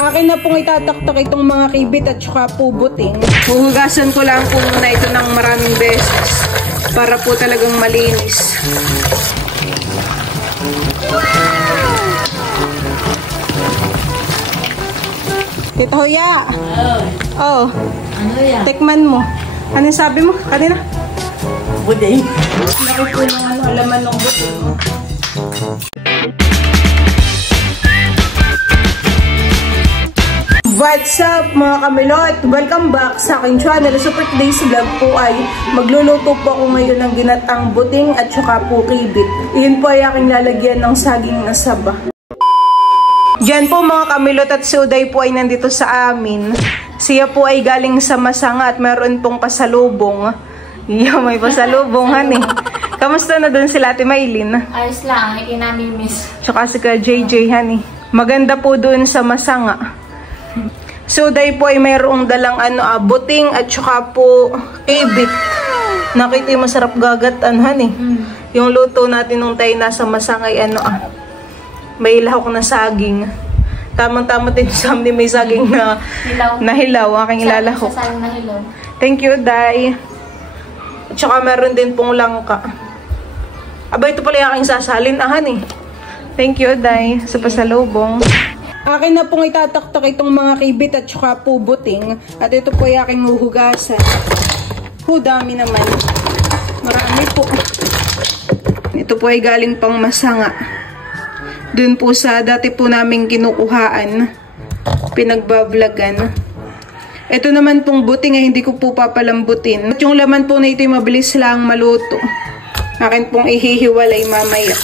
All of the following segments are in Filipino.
Akin na pong itataktak itong mga kibit at saka po buting. Huhugasan ko lang po muna ito ng maraming beses para po talagang malinis. Tito Hoya. Oh. Ano yan? Tikman mo. Ano sabi mo kanina? Buding. Laki po ng alaman ng buting. What's up mga kamilot? Welcome back sa aking channel. So for today's vlog po ay magluluto po ako ngayon ng ginatang buting at saka po kibit. Iyon po ay aking lalagyan ng saging na saba. Diyan po mga kamilot at si Uday po ay nandito sa amin. Siya po ay galing sa Masanga at meron pong pasalubong. May pasalubongan eh. Kamusta na dun sila Ate Maylin? Ayos lang, hindi namimiss. Tsaka si ka JJ honey. Maganda po dun sa Masanga. So Uday po ay mayroong dalang buting at saka po kibit. Nakita yung masarap gagatan honey. Yung luto natin nung tayo nasa Masanga ay may lahok na saging. Tamang-tama din sa amin may saging na hilaw. Aking ilalahok. Thank you, Day. At saka meron din pong langka. Aba, ito pala yung aking sasalin. Eh. Thank you, Day, sa pasalubong. Akin na pong itataktak itong mga kibit at saka po buting. At ito po yung aking huhugasan. Dami naman. Marami po. Ito po ay galing pang Masanga. Doon po sa dati po naming kinukuhaan, pinagbablagan. Ito naman pong buting ay hindi ko po papalambutin. At yung laman po na ito ay mabilis lang maluto. Akin pong ihihiwalay mamaya.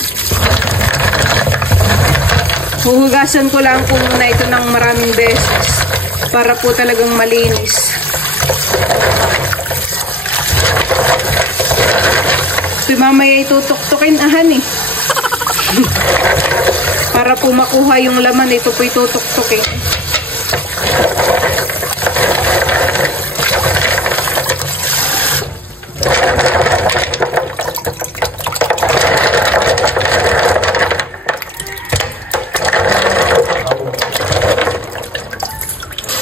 Huhugasan ko lang po muna ito ng maraming beses para po talagang malinis. So mamaya itutok-tokin eh. Para po makuha yung laman, ito po itutok-tokin.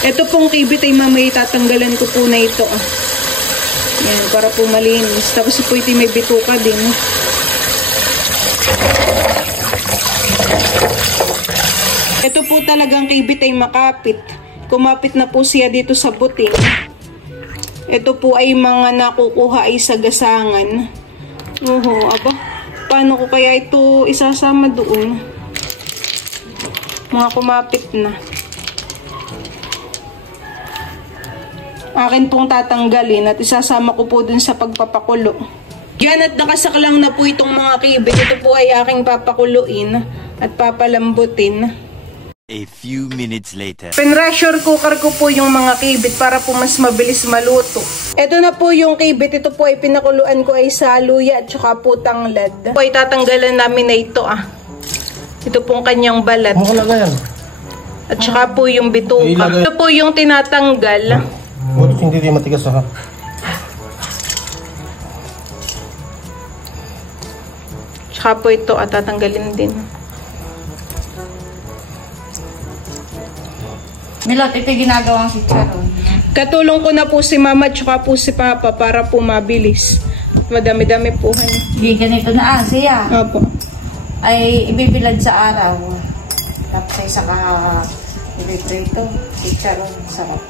Ito pong kibit ay mamaya tatanggalan ko po na ito. Yan, para po malinis. Tapos po ito may bituka din. Ito po talagang kibit ay makapit. Kumapit na po siya dito sa buting. Ito po ay mga nakukuha ay sa gasangan. Aba. Paano ko kaya ito isasama doon? Mga kumapit na. Akin pong tatanggalin at isasama ko po dun sa pagpapakulo. Yan at nakasaklang na po itong mga kibit. Ito po ay aking papakuluin at papalambutin. A few minutes later. Pressure cooker ko po yung mga kibit para po mas mabilis maluto. Ito na po yung kibit. Ito po ay pinakuluan ko ay sa luya at saka po tanglad. Ito po ay tatanggalan namin na ito Ito pong kanyang balat. At saka po yung bituka. Ito po yung tinatanggal. Hindi matigas Tsaka po ito at tatanggalin din. Milot, ito ginagawang chicharon. Katulong ko na po si Mama at tsaka po si Papa para po mabilis. Madami-dami po. Hindi ganito na siya. Opo. Ay ibibilad sa araw. Tapos ay saka ito. Chicharon. Sarap.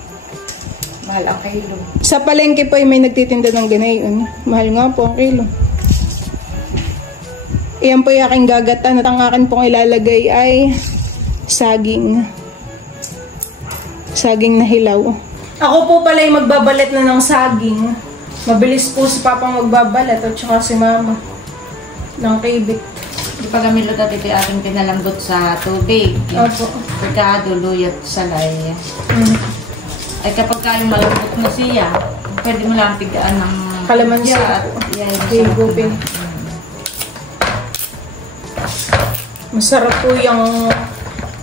Mahal ang kilo. Sa palengke po ay may nagtitinda ng ganayon. Mahal nga po ang kilo. Iyan po yung aking gagatan. At ang akin pong ilalagay ay saging. Saging na hilaw. Ako po pala ay magbabalat na ng saging. Mabilis po si Papang magbabalat at saka si Mama. Ng kibit. Di pa kami lutat ito aking pinalambot sa tubig. Opo. Pagkaduluyat sa lay. Ay kapag kayong malambot na siya, pwede mo lang pigaan ng kalamansi at gupin. Masarap po yung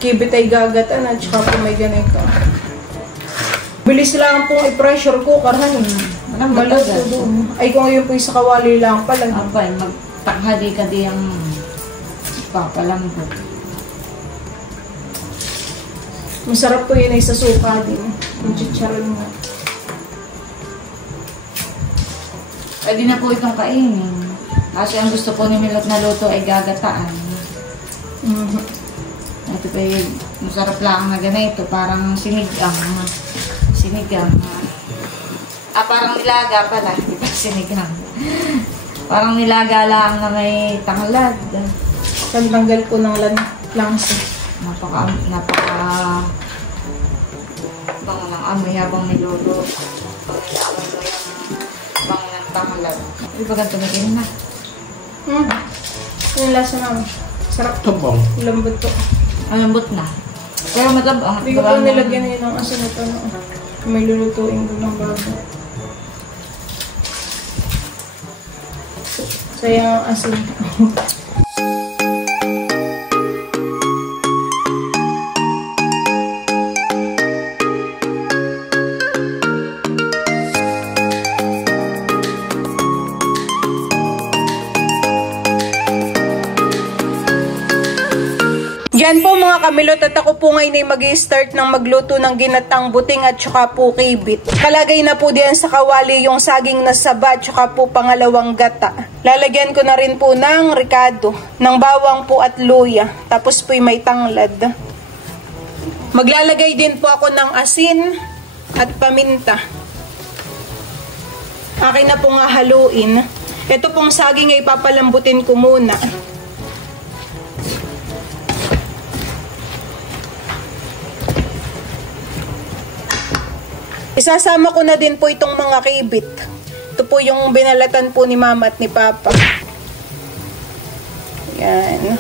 kibit ay gagatan at saka po may ganito. Bilis lang pong i-pressure cooker maluto doon. Ay kung ngayon po sa kawali lang pala. Abay, magtakhali ka diyang papalambot. Masarap po yun ay sa suka din. Yung chicharon nga. Pwede na po itong kainin. Kasi ang gusto po ni Milot na luto ay gagataan. Ito pa yung masarap lang na ganito. Parang sinigang. Sinigang. Parang nilaga pala. Di ba sinigang? Parang nilaga lang na may tanglad. Tanggal po ng langsa. Napaka bango ng amoy habang niluto. Pag nilaamoy mo yung bango ng tanglad. Di ba ganito magiging na? Yung lasa namin. Sarap. Tabang. Lambot to. Malambot na. Pero matabang. Hindi ko pa nilagyan yun ng asin at ano. May lulutuin ko ng bago. Sayang ang asin. Yan po mga kamilot at ako po ngayon ay mag-i-start ng magluto ng ginatang buting at saka po kibit. Kalagay na po diyan sa kawali yung saging na saba at saka po pangalawang gata. Lalagyan ko na rin po ng ricado, ng bawang po at luya. Tapos po may tanglad. Maglalagay din po ako ng asin at paminta. Akin na pong haluin. Ito pong saging ay papalambutin ko muna. Isasama ko na din po itong mga kibit. Ito po yung binalatan po ni Mama at ni Papa. Yan.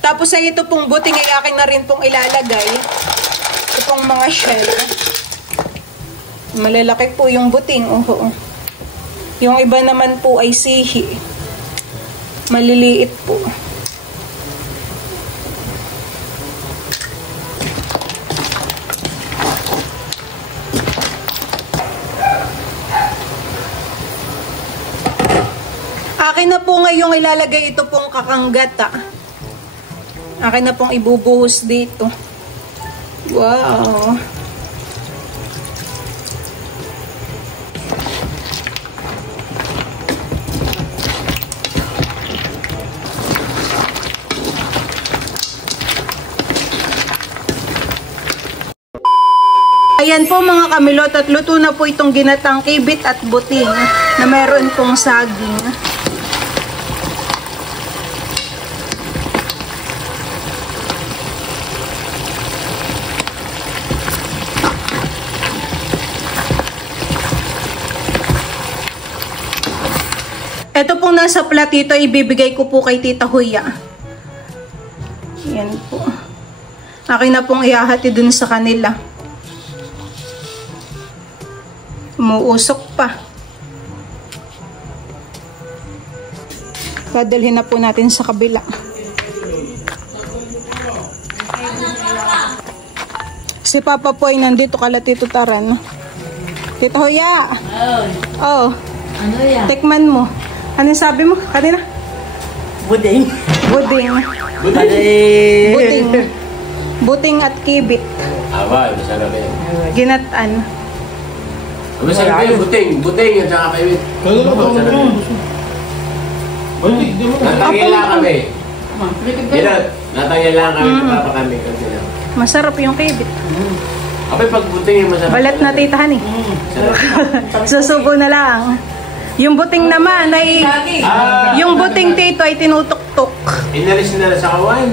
Tapos ay ito pong buting ay akin na rin pong ilalagay. Ito pong mga shell. Malalaki po yung buting. Yung iba naman po ay sihi. Maliliit po. Akin na po ngayong ilalagay ito pong kakanggata. Akin na pong ibubuhos dito. Wow! Ayan po mga kamilot at luto na po itong ginatang kibit at buting na meron pong saging. Ito pong nasa platito, ibibigay ko po kay Tita Huya. Yan po. Akin na pong ihahati dun sa kanila. Umuusok pa. Dadalhin na po natin sa kabila. Si Papa po ay nandito kala Tito Taran. Tita Huya. Oh. Ano yan? Tikman mo. Ano sabi mo kanina? Buding. Buding. Buding. Buting. Buting at kibit. Awal, masarap yan. Ginatan. Masarap yan, buting. Buting at saka kibit. Natangyan lang kami. Natangyan lang kami. Papa kami. Masarap yung kibit. Abay, pag buting yung masarap. Balat na titahan eh. Susubo na lang. Yung buting naman ay yung buting tito ay tinutok-tok. Inalis na sa kawan.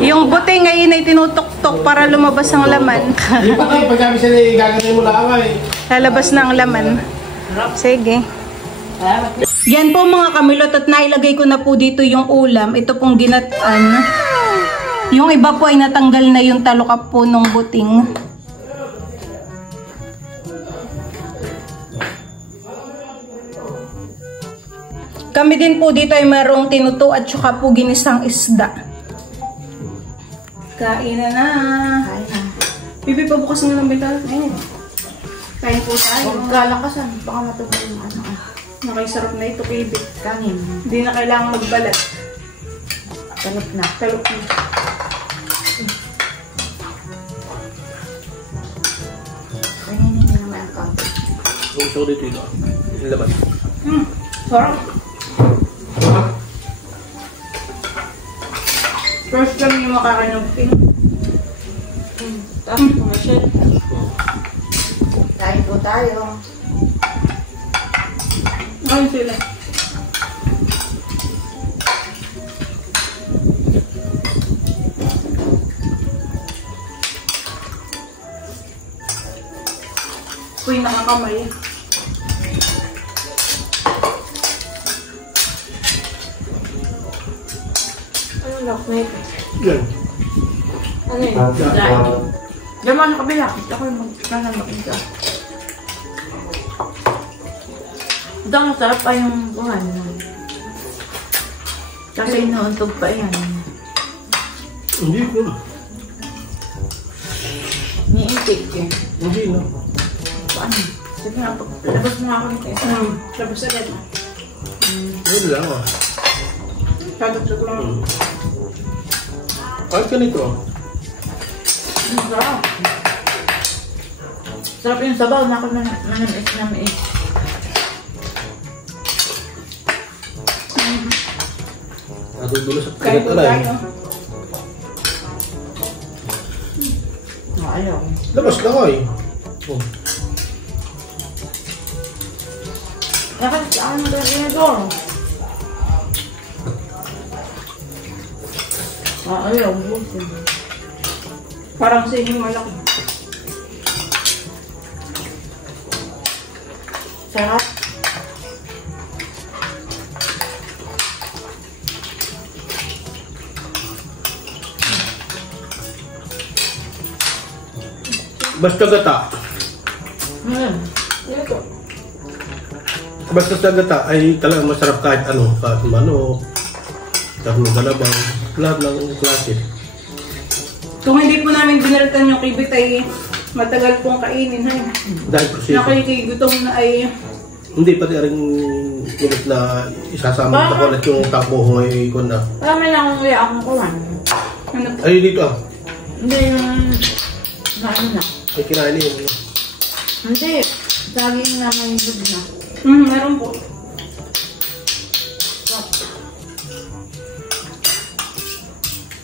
Yung buting ay tinutok-tok para lumabas ang laman. Yung pa kayo, pagkami sila gagawin mo lang ay. Lalabas na ang laman. Sige. Yan po mga kamilot at nailagay ko na po dito yung ulam. Ito pong ginatan. Yung iba po ay natanggal na yung talukap po ng buting. Kami din po dito ay mayroong tinuto at saka po ginisang isda. Kain na na. Bibi pa bukas na ng bintana. Kain po tayo. Huwag kalakasan. Baka matubig yung ano. Nakisarap na ito, kibit. Kanin. Hindi na kailangan magbalat. Talok na. Talok na. Kainin mo naman ang kape. Gusto ko dito yun. Laban. Sarap. First time yung makakanagping. Tapos pumasyal. Kain po tayo. Ayun sila. Uy, nakakamay. Ano lock na ito? Yan. Ano yun? Dahil. Diyan mo ano kabila. Ako yung magkanalok ito. Ito ang masarap pa yung buhan. Kasi inuuntog pa yan. Hindi ko. Niintik eh. Hindi na. Paano? Sige nga, labas mo nga ako nito. Tapos agad. Hindi lang ah. Tagot lang. Kahit ganito ah. Sarap. Sarap yung sabaw na ako namis. Nadudulo sa Kain po pinagtalay. tayo. Ayaw. Labas lang ay. Oh. Dapat saan mo talaga ginagawa? Ayaw. Busin. Parang sa inyong malaki. Sarap. Basta gata. Ito. Basta sa gata ay talagang masarap kahit ano. Kahit manok, karne galabang, lahat ng klase. Kung hindi po namin binalitan yung kibit ay matagal pong kainin. Hay. Dahil proseso. Nakikigutom na ay Hindi pati rin gulit na isasama sa kulit yung takbo ko ngayon ko na. Marami lang akong kuwan. ano, Ay dito ah. Hindi yung... Ano na? Ay kinain yun. Hindi. Saging na may lug na. meron po.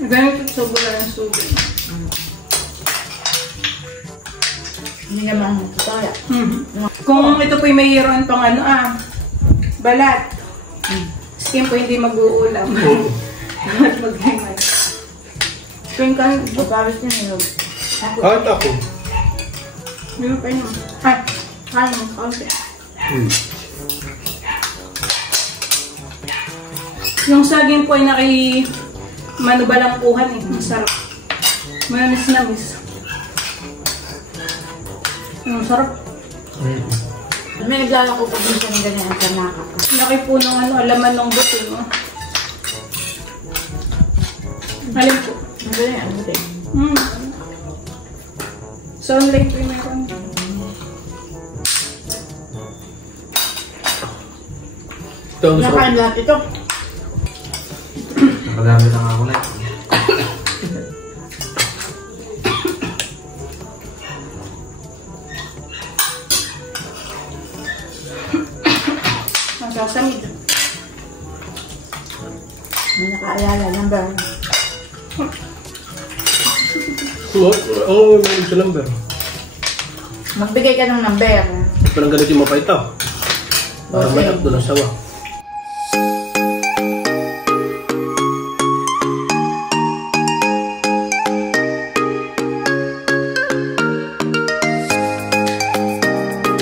Ganito sa bula ng sugo. Hindi naman ang tutaya. Kung ito po mayroon pang ano balat. Skin po hindi mag-uulam. At maghimay. Kung kan, Pagkawis niya nilog. Kahit ako. meron pa yun. Ano, kaunti. Yung saging po ay manubalangkuhan eh. Masarap. Manamis-namis. Sarap. May naglala ko pag minsan ng ganyan sa nakaka. Laki po ng alaman ng buto. No? Alin po? Ang ganyan, ang buti. So, online po yung meron. Ito ang sarap. Nakain lahat ito. Nakadami lang ako na. Masasamid. May nakaalala, number. Oo, may isa number. Magbigay ka ng number. Parang ganito yung mapait ah. Parang may akto ng sawa.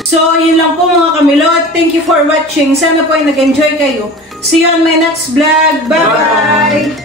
So, yun lang po mga kamilot. Thank you for watching. Sana po ay nag-enjoy kayo. See you on my next vlog. Bye-bye!